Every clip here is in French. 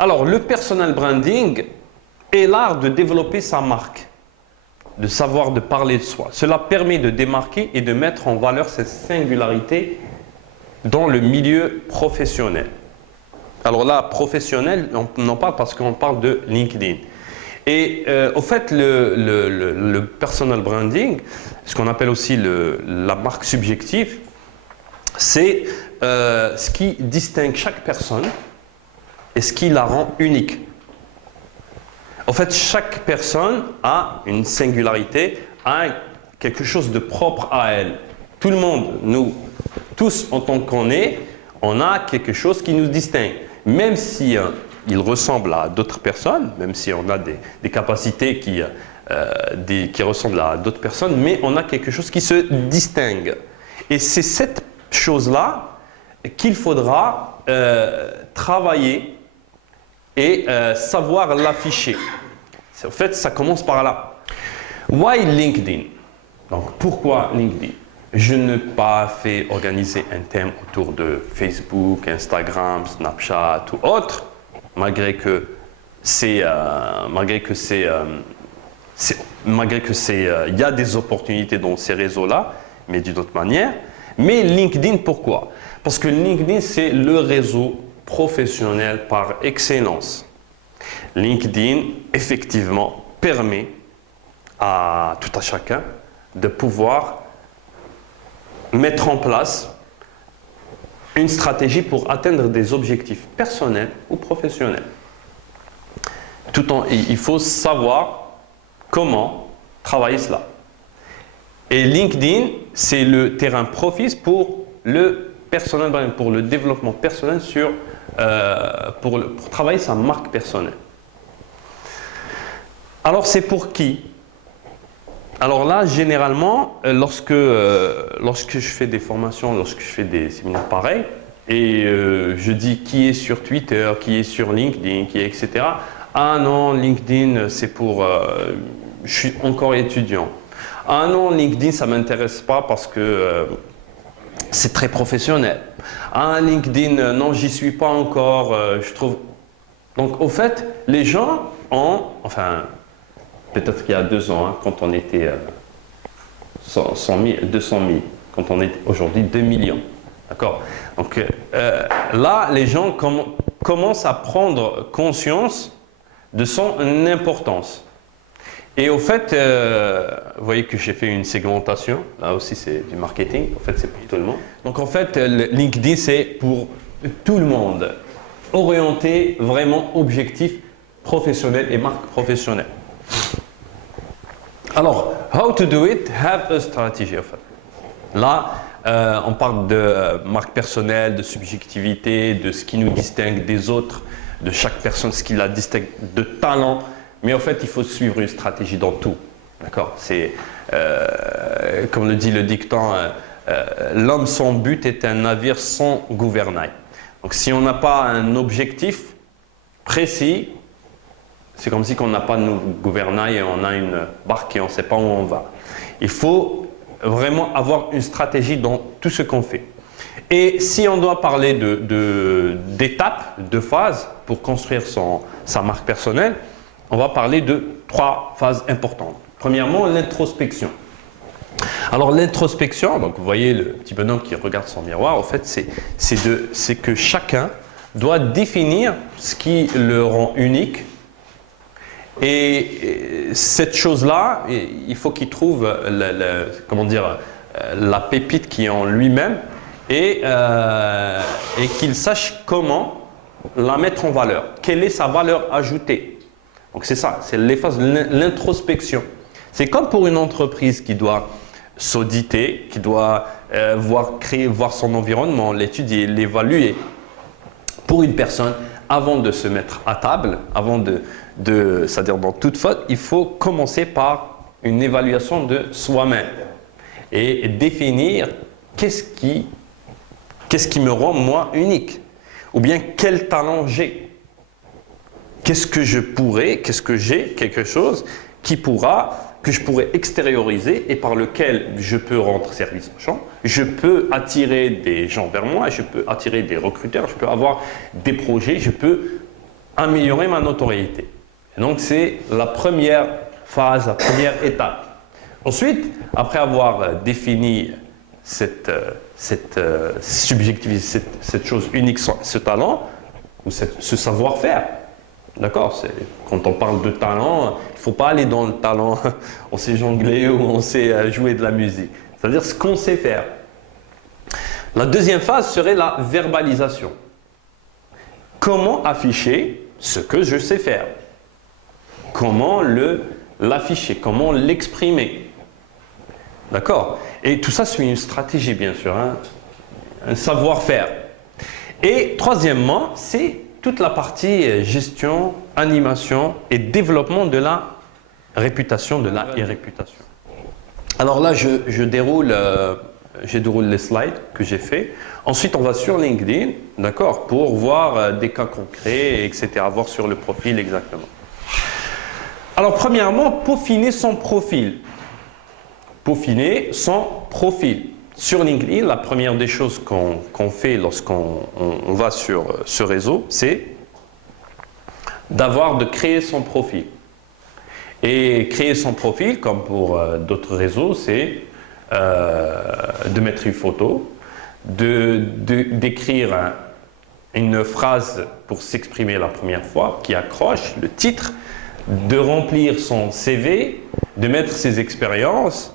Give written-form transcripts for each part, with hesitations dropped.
Alors, le personal branding est l'art de développer sa marque, de savoir de parler de soi. Cela permet de démarquer et de mettre en valeur cette singularité dans le milieu professionnel. Alors là, professionnel, on en parle parce qu'on parle de LinkedIn. Et au fait, le personal branding, ce qu'on appelle aussi la marque subjective, c'est ce qui distingue chaque personne et ce qui la rend unique. En fait, chaque personne a une singularité, a quelque chose de propre à elle. Tout le monde, nous, tous en tant qu'on est, on a quelque chose qui nous distingue. Même si il ressemble à d'autres personnes, même si on a des capacités qui ressemblent à d'autres personnes, mais on a quelque chose qui se distingue. Et c'est cette chose-là qu'il faudra travailler et savoir l'afficher. En fait, ça commence par là. Why LinkedIn? Donc, pourquoi LinkedIn? Je n'ai pas fait organiser un thème autour de Facebook, Instagram, Snapchat ou autre, malgré que il y a des opportunités dans ces réseaux-là, mais d'une autre manière. Mais LinkedIn, pourquoi? Parce que LinkedIn, c'est le réseau professionnel par excellence. LinkedIn, effectivement, permet à tout à chacun de pouvoir mettre en place une stratégie pour atteindre des objectifs personnels ou professionnels. Il faut savoir comment travailler cela. Et LinkedIn, c'est le terrain propice pour le personnel, pour le développement personnel, pour travailler sa marque personnelle. Alors, c'est pour qui? Alors là, généralement, lorsque je fais des formations, lorsque je fais des séminaires pareils, et je dis qui est sur Twitter, qui est sur LinkedIn, qui est etc. Ah non, LinkedIn, c'est pour... je suis encore étudiant. Ah non, LinkedIn, ça ne m'intéresse pas parce que c'est très professionnel. Ah, LinkedIn, non, j'y suis pas encore, je trouve... Donc, au fait, les gens ont... Enfin, peut-être qu'il y a 2 ans, hein, quand on était 100 000, 200 000, quand on est aujourd'hui 2 millions. D'accord? Donc là, les gens commencent à prendre conscience de son importance. Et au fait, vous voyez que j'ai fait une segmentation. Là aussi, c'est du marketing. En fait, c'est pour tout le monde. Donc en fait, LinkedIn, c'est pour tout le monde. Orienté, vraiment objectif professionnel et marque professionnelle. Alors, how to do it? Have a strategy. En fait. Là, on parle de marque personnelle, de subjectivité, de ce qui nous distingue des autres, de chaque personne, ce qui la distingue de talent. Mais en fait, il faut suivre une stratégie dans tout. D'accord? C'est, comme le dit le dicton, l'homme sans but est un navire sans gouvernail. Donc, si on n'a pas un objectif précis, c'est comme si on n'a pas de gouvernail et on a une barque et on ne sait pas où on va. Il faut vraiment avoir une stratégie dans tout ce qu'on fait. Et si on doit parler d'étapes, de phases pour construire sa marque personnelle, on va parler de 3 phases importantes. Premièrement, l'introspection. Alors l'introspection, donc vous voyez le petit bonhomme qui regarde son miroir, en fait c'est que chacun doit définir ce qui le rend unique. Et cette chose-là, il faut qu'il trouve la pépite qui est en lui-même et qu'il sache comment la mettre en valeur. Quelle est sa valeur ajoutée? Donc c'est ça, c'est les phases de l'introspection. C'est comme pour une entreprise qui doit s'auditer, qui doit voir son environnement, l'étudier, l'évaluer. Pour une personne, avant de se mettre à table, c'est-à-dire dans toute faute, il faut commencer par une évaluation de soi-même et définir qu'est-ce qui me rend moi unique, ou bien quel talent j'ai. Qu'est-ce que j'ai quelque chose que je pourrais extérioriser et par lequel je peux rendre service aux gens, je peux attirer des gens vers moi, je peux attirer des recruteurs, je peux avoir des projets, je peux améliorer ma notoriété. Et donc, c'est la première phase, la première étape. Ensuite, après avoir défini cette subjectivité, cette chose unique, ce talent, ou ce savoir-faire, d'accord? Quand on parle de talent, il ne faut pas aller dans le talent, on sait jongler ou on sait jouer de la musique. C'est-à-dire ce qu'on sait faire. La deuxième phase serait la verbalisation. Comment afficher ce que je sais faire? Comment l'afficher? Comment l'exprimer? D'accord? Et tout ça, c'est une stratégie, bien sûr, hein? Un savoir-faire. Et troisièmement, c'est toute la partie gestion, animation et développement de la réputation, de la réputation. Alors là, je déroule les slides que j'ai fait. Ensuite, on va sur LinkedIn, d'accord, pour voir des cas concrets, etc., voir sur le profil exactement. Alors, premièrement, peaufiner son profil. Peaufiner son profil. Sur LinkedIn, la première des choses qu'on fait lorsqu'on va sur ce réseau, c'est de créer son profil. Et créer son profil, comme pour d'autres réseaux, c'est de mettre une photo, d'écrire une phrase pour s'exprimer la première fois, qui accroche le titre, de remplir son CV, de mettre ses expériences.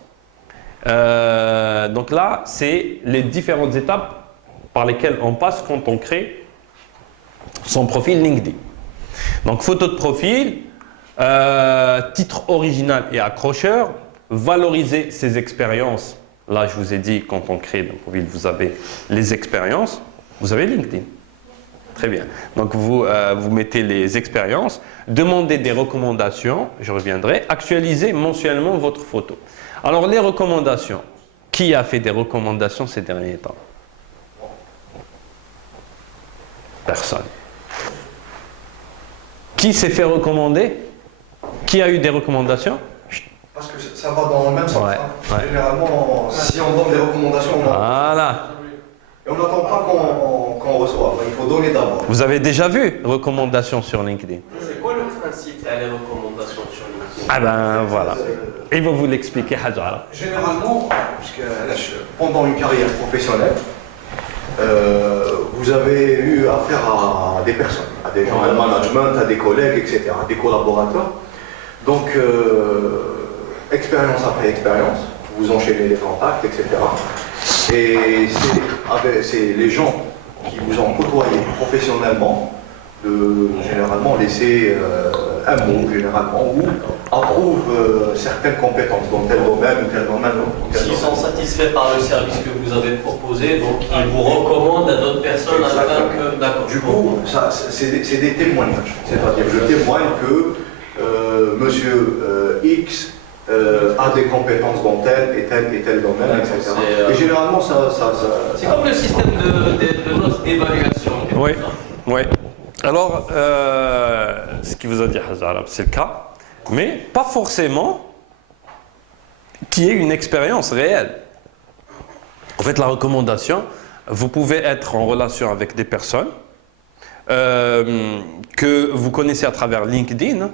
Donc là, c'est les différentes étapes par lesquelles on passe quand on crée son profil LinkedIn. Donc photo de profil, titre original et accrocheur, valoriser ses expériences. Là, je vous ai dit, quand on crée un profil, vous avez les expériences, vous avez LinkedIn. Très bien. Donc vous mettez les expériences, demandez des recommandations, je reviendrai, actualisez mensuellement votre photo. Alors les recommandations, qui a fait des recommandations ces derniers temps? Personne. Qui s'est fait recommander? Qui a eu des recommandations? Parce que ça va dans le même sens. Ouais, Hein. ouais. Généralement, si on donne des recommandations, Voilà. et on n'attend pas qu'on reçoive. Il faut donner d'abord. Vous avez déjà vu recommandations sur LinkedIn? C'est quoi le principe des recommandations sur LinkedIn? Ah ben voilà. Il va vous l'expliquer, Hadjara. Généralement, pendant une carrière professionnelle, vous avez eu affaire à des personnes, à des gens de management, à des collègues, etc., à des collaborateurs. Donc, expérience après expérience, vous enchaînez les contacts, etc. Et c'est les gens qui vous ont côtoyé professionnellement de généralement laisser un mot, généralement, ou approuvent certaines compétences dans tel domaine ou tel domaine. S'ils sont satisfaits par le service que vous avez proposé, donc ils vous recommandent à d'autres personnes afin que... D'accord. Du coup, c'est des témoignages. C'est-à-dire, je témoigne que monsieur X a des compétences dans tel et tel domaine, etc. Et généralement, c'est comme le système de notes d'évaluation. Oui, oui. Alors, ce qui vous a dit Hadjara, c'est le cas, mais pas forcément qui ait une expérience réelle. En fait, la recommandation, vous pouvez être en relation avec des personnes que vous connaissez à travers LinkedIn,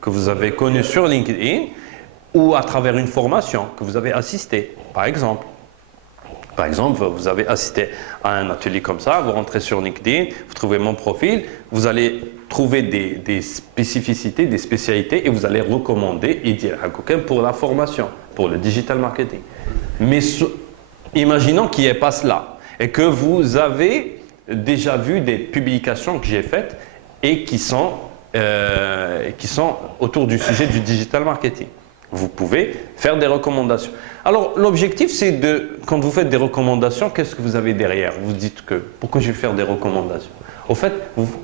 que vous avez connues sur LinkedIn, ou à travers une formation que vous avez assistée, par exemple. Par exemple, vous avez assisté à un atelier comme ça, vous rentrez sur LinkedIn, vous trouvez mon profil, vous allez trouver des spécificités, des spécialités et vous allez recommander et dire à quelqu'un pour la formation, pour le digital marketing. Mais imaginons qu'il n'y ait pas cela et que vous avez déjà vu des publications que j'ai faites et qui sont autour du sujet du digital marketing. Vous pouvez faire des recommandations. Alors, l'objectif, c'est quand vous faites des recommandations, qu'est-ce que vous avez derrière? Vous dites que, pourquoi je vais faire des recommandations? Au fait,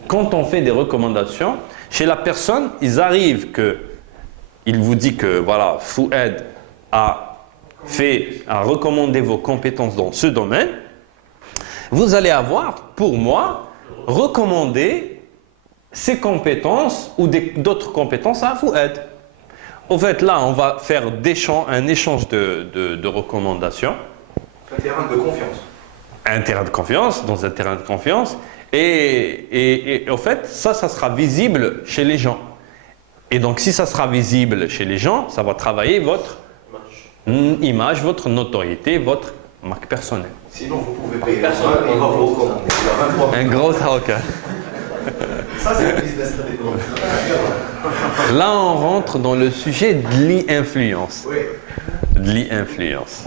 quand on fait des recommandations, chez la personne, il arrive il vous dit que, voilà, Fouad a recommandé vos compétences dans ce domaine. Vous allez avoir, pour moi, recommandé ces compétences ou d'autres compétences à Fouad. En fait, là, on va faire un échange de recommandations. Un terrain de confiance. Un terrain de confiance, dans un terrain de confiance. Et en fait, ça sera visible chez les gens. Et donc, si ça sera visible chez les gens, ça va travailler votre image, votre notoriété, votre marque personnelle. Sinon, vous pouvez payer personne, on va vous recommander. Il y a 23 Un gros avocat. Ça, c'est le business traditionnel. Là, on rentre dans le sujet de l'e-influence. Oui. De l'e-influence.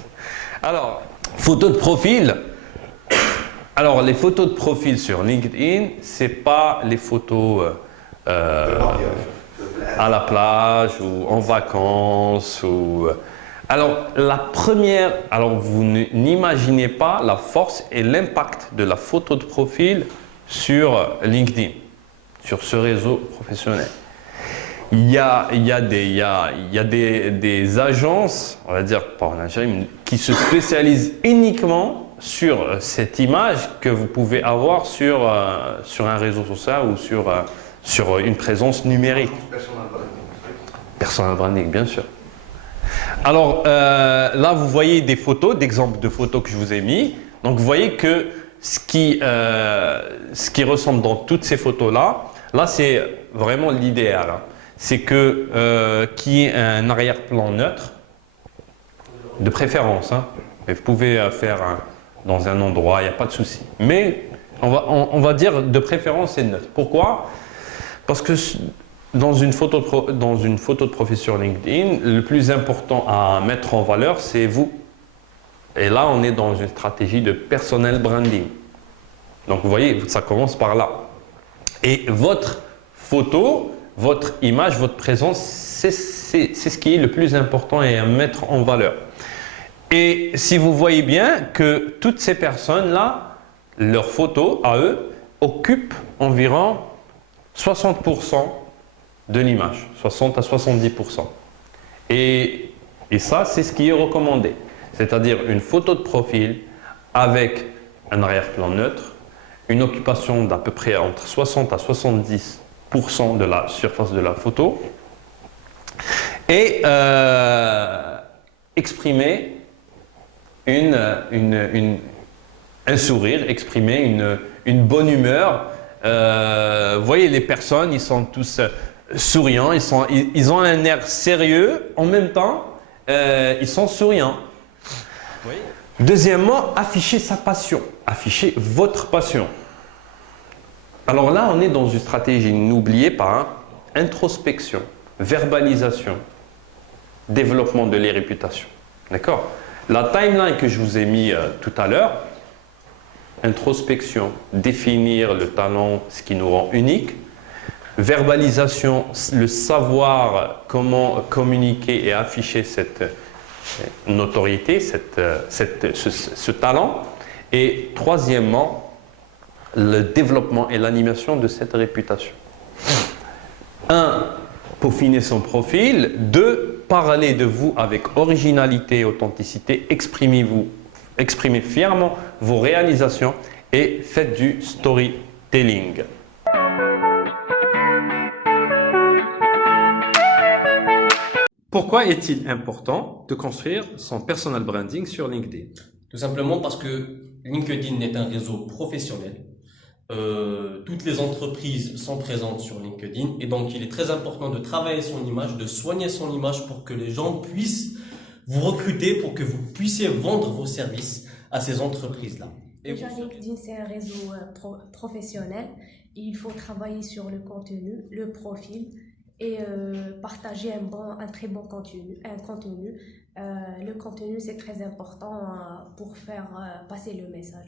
Alors, photos de profil. Alors, les photos de profil sur LinkedIn, c'est pas les photos à la plage ou en vacances ou. Alors, la première. Alors, vous n'imaginez pas la force et l'impact de la photo de profil sur LinkedIn, sur ce réseau professionnel. Il y a des agences, on va dire par l'intérim, qui se spécialisent uniquement sur cette image que vous pouvez avoir sur un réseau social ou sur une présence numérique. Personal branding, bien sûr. Alors là, vous voyez des photos, d'exemples de photos que je vous ai mis. Donc vous voyez que ce qui ressemble dans toutes ces photos-là, là c'est vraiment l'idéal. Hein. C'est que qu'il y ait un arrière-plan neutre, de préférence. Hein. Et vous pouvez faire dans un endroit, il n'y a pas de souci. Mais on va dire de préférence c'est neutre. Pourquoi? Parce que dans une photo de profil sur LinkedIn, le plus important à mettre en valeur, c'est vous. Et là, on est dans une stratégie de personal branding. Donc, vous voyez, ça commence par là. Et votre photo, votre image, votre présence, c'est ce qui est le plus important et à mettre en valeur. Et si vous voyez bien que toutes ces personnes-là, leurs photos, à eux, occupent environ 60% de l'image, 60 à 70%. Et ça, c'est ce qui est recommandé. C'est-à-dire une photo de profil avec un arrière-plan neutre, une occupation d'à peu près entre 60 à 70% de la surface de la photo et exprimer un sourire, exprimer une bonne humeur. Vous voyez, les personnes, ils sont tous souriants, ils ont un air sérieux, en même temps, ils sont souriants. Oui. Deuxièmement, afficher sa passion, afficher votre passion. Alors là, on est dans une stratégie, n'oubliez pas, hein, introspection, verbalisation, développement de les réputations. D'accord? La timeline que je vous ai mis tout à l'heure, introspection, définir le talent, ce qui nous rend unique. Verbalisation, le savoir comment communiquer et afficher cette notoriété, ce talent. Et troisièmement, le développement et l'animation de cette réputation. 1. Peaufiner son profil. 2. Parler de vous avec originalité et authenticité. Exprimez fièrement vos réalisations et faites du storytelling. Pourquoi est-il important de construire son personal branding sur LinkedIn? Tout simplement parce que LinkedIn est un réseau professionnel. Toutes les entreprises sont présentes sur LinkedIn et donc il est très important de travailler son image, de soigner son image pour que les gens puissent vous recruter, pour que vous puissiez vendre vos services à ces entreprises-là. Déjà, LinkedIn, c'est un réseau professionnel. Il faut travailler sur le contenu, le profil et partager un très bon contenu. Le contenu, c'est très important pour faire passer le message.